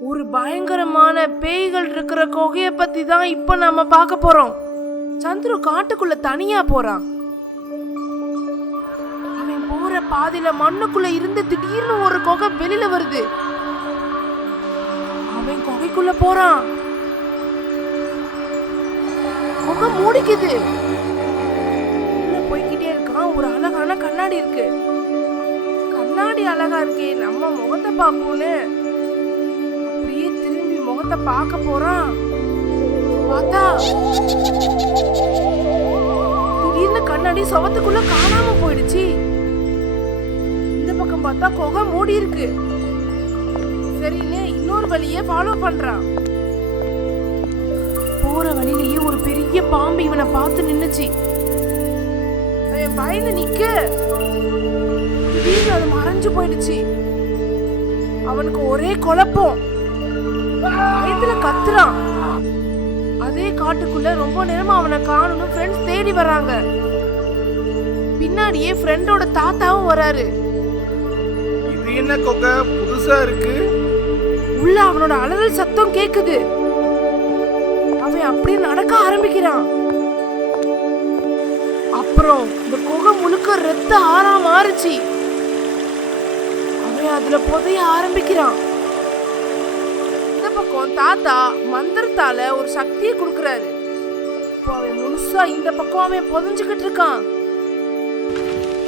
ஒரு பயங்கரமான பேய்கள் இருக்கிற குகைய பத்தி தான் இப்ப நாம பார்க்க போறோம். சந்துரு காட்டுக்குள்ள தனியா போறான். அவன் போற பாதையில மண்ணுக்குள்ள இருந்து திடீர்னு ஒரு குகை வெளியில வருது. அவன் குகைக்குள்ள போறான். குகை மூடிக்குது. உள்ள போய்கிட்டே இருக்கான். ஒரு அழகான கண்ணாடி இருக்கு. கண்ணாடி அழகா இருக்கே. நம்ம முகத்தை பார்ப்போம்னு. முகத்தை பார்க்க போறான். பார்த்தா திடீர்னு கண்ணாடி சவத்துக்குள்ள காணாம போயிடுச்சு. இந்த பக்கம் பார்த்தா குகை மூடி இருக்கு. சரின்னு இன்னொரு வழியே ஃபாலோ பண்றான். போற வழியிலேயே ஒரு பெரிய பாம்பு இவனை பார்த்து நின்னுச்சு. அவன் பயந்து நிக்க. திடீர்னு அது மறைஞ்சு போயிடுச்சு. அவனுக்கு ஒரே குழப்பம். பயத்துல கத்துறான். அதே காட்டுக்குள்ள ரொம்ப நேரமா அவனை காணணும் ஃப்ரெண்ட்ஸ் தேடி வராங்க பின்னாடியே ஃப்ரெண்டோட தாத்தாவும் வராரு இது என்ன கொக்கை? புதுசா இருக்கு. உள்ள அவனோட அலறல் சத்தம் கேக்குது. அவன் அப்படியே நடக்க ஆரம்பிக்கிறான். அப்புறம் இந்த குகை முழுக்க ரத்த ஆறா மாறுச்சு. அவன் அதுல புதைய ஆரம்பிக்கிறான். இந்த தாத்தா மந்திரத்தால ஒரு சக்தியை கொடுக்கறாரு. இப்போ அவன் முழுசா இந்த பக்கம் அவன் புதைஞ்சுக்கிட்டு இருக்கான்.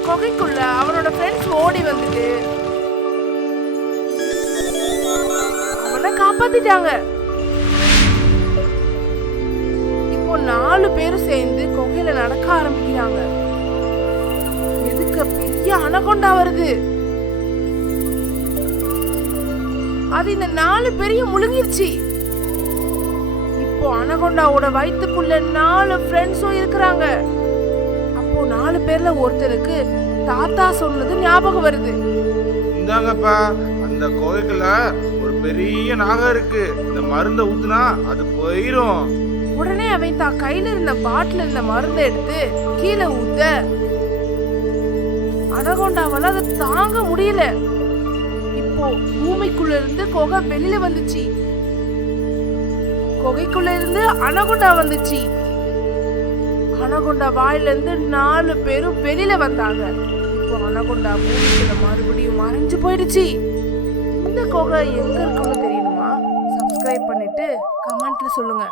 கொகைக்குள்ள அவனோட ஃப்ரெண்ட்ஸ் ஓடி வந்துட்டு அவனை காப்பாத்திட்டாங்க. இப்போ நாலு பேரும் சேர்ந்து கொகையில நடக்க ஆரம்பிக்கிறாங்க. எதுக்கு பெரிய அணகொண்டா வருது? அது இந்த நாலு பேரையும் முழுங்கிருச்சு. இப்போ அனகொண்டாவோட வயித்துக்குள்ள நாலு ஃப்ரெண்ட்ஸும் இருக்கிறாங்க. அப்போ நாலு பேர்ல ஒருத்தருக்கு தாத்தா சொன்னது ஞாபகம் வருது. இந்தாங்கப்பா அந்த குகைக்குள்ள ஒரு பெரிய நாகம் இருக்கு. இந்த மருந்தை ஊத்துனா அது போயிரும். உடனே அவன் தான் கையில இருந்த பாட்டில் இருந்த மருந்தை எடுத்து கீழே ஊத்த. அனகொண்டாவால அதை தாங்க முடியல. இப்போ பூமிக்குள்ள இருந்து குகை வெளியில வந்துச்சு. குகைக்குள்ள இருந்து அனகுண்டா வந்துச்சு. அனகுண்டா வாயில இருந்து நாலு பேரும் வெளியில வந்தாங்க. இப்போ அனகொண்டா பூமிக்குள்ள மறுபடியும் மறைஞ்சு போயிடுச்சு. இந்த குகை எங்க இருக்குன்னு தெரியணுமா? சப்ஸ்கிரைப் பண்ணிட்டு கமெண்ட்ல சொல்லுங்க.